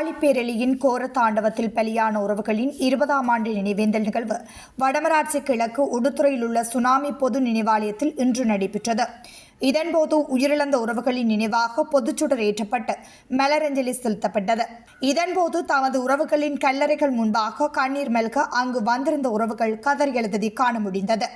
ஆழிப்பேரலியின் கோர தாண்டவத்தில் பலியான உறவுகளின் இருபதாம் ஆண்டு நினைவேந்தல் நிகழ்வு வடமராட்சி கிழக்கு உடுத்துறையில் உள்ள சுனாமி பொது நினைவாலயத்தில் இன்று நடைபெற்றது. இதன்போது உயிரிழந்த உறவுகளின் நினைவாக பொதுச்சுடர் ஏற்றப்பட்டு மலரஞ்சலி செலுத்தப்பட்டது. இதன்போது தமது உறவுகளின் கல்லறைகள் முன்பாக கண்ணீர் மெல்க அங்கு வந்திருந்த உறவுகள் கதறி எழுததை காண முடிந்தது.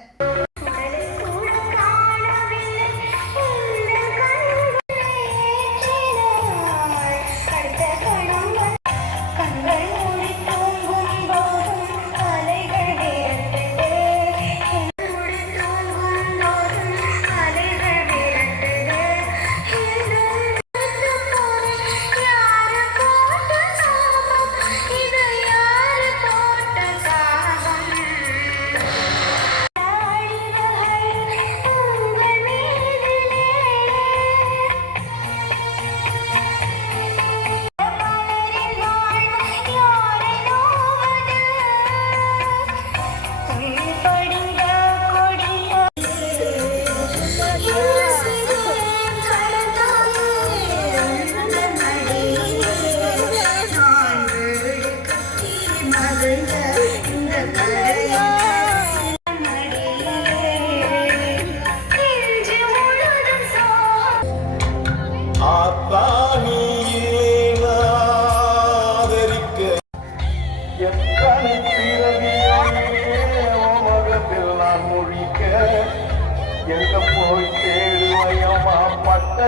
எங்க போய் தேடுவையமா பட்ட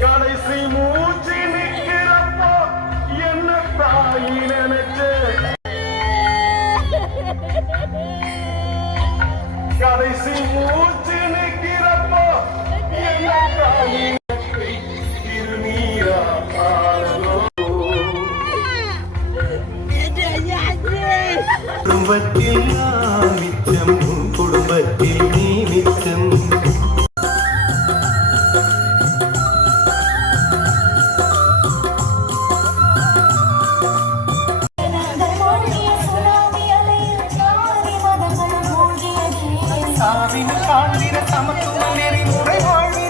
கடைசி மூச்சு நிக்கிறப்போ என்ன தாயி நினைச்சு? கடைசி மூச்சு குடும்பத்தில் நான் மிச்சம் உன் குடும்பத்தில் நீ மிச்சம். சாவின் காண்கிற சமத்துவ நெறிமுறை வாழ்வு.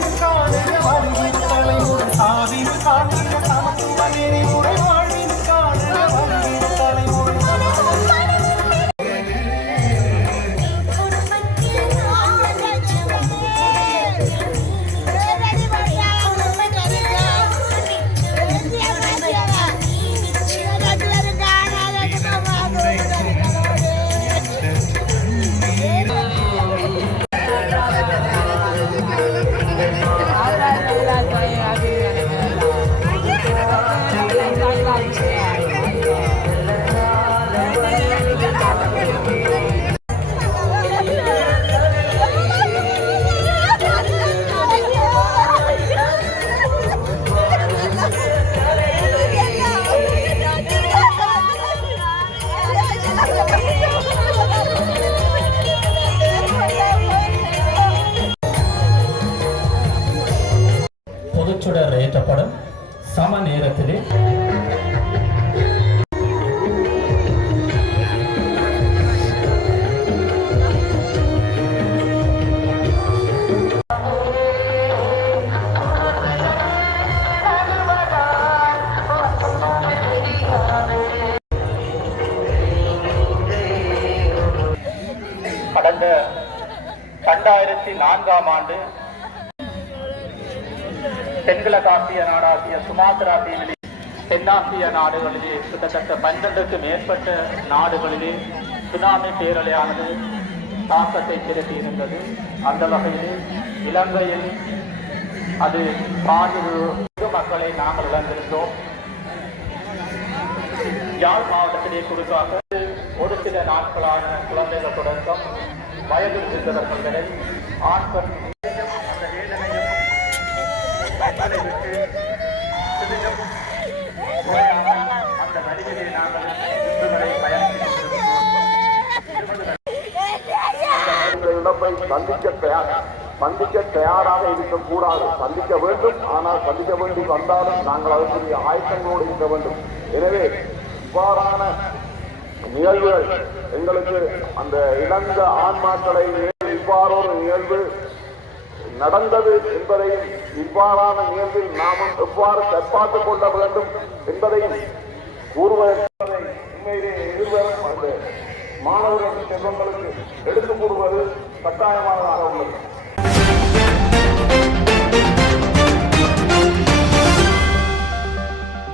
சம நேரத்திலே. கடந்த இரண்டாயிரத்தி நான்காம் ஆண்டு தென்கிழக்காசிய நாடாகிய சுமாத்திரா தீவிலே தென்னாசிய நாடுகளிலே கிட்டத்தட்ட பன்னெண்டுக்கு மேற்பட்ட நாடுகளிலே சுனாமி பேரலையானது தாக்கத்தை திரட்டி இருந்தது அந்த வகையில் இலங்கையில் அது பாதிப்பு மக்களை நாங்கள் இழந்திருந்தோம். யாழ் மாவட்டத்திலே குறிப்பாக ஒரு சில நாட்களான குழந்தைகள் தொடக்கம் வயது இருந்தவர்கள் வரை ஆண் பெண் அந்த வேதனையும் மக்களை விட்டு சிறிதும் குறையாமல் அந்த வழியிலே நாங்கள் இன்று வரை பயணித்து கொண்டிருக்கிறோம் இந்த சந்திக்க தயார் சந்திக்க தயாராக இருக்கக்கூடாது. சந்திக்க வேண்டும் ஆனால் சந்திக்க வேண்டி வந்தாலும் நாங்கள் அதற்குரிய ஆயத்தங்களோடு இருக்க வேண்டும். எனவே இவ்வாறான நிகழ்வுகள் எங்களுக்கு அந்த இழந்த ஆன்மாக்களை இவ்வாறொரு நிகழ்வு நடந்தது என்பதையும் இவ்வாறான நிகழ்வில் நாமும் எவ்வாறு தற்பாத்துக் கொள்ள வேண்டும் என்பதையும் கூறுவதற்கு மாணவர்கள் செல்வங்களுக்கு எடுத்துக் கூடுவது கட்டாயமானதாக உள்ளது.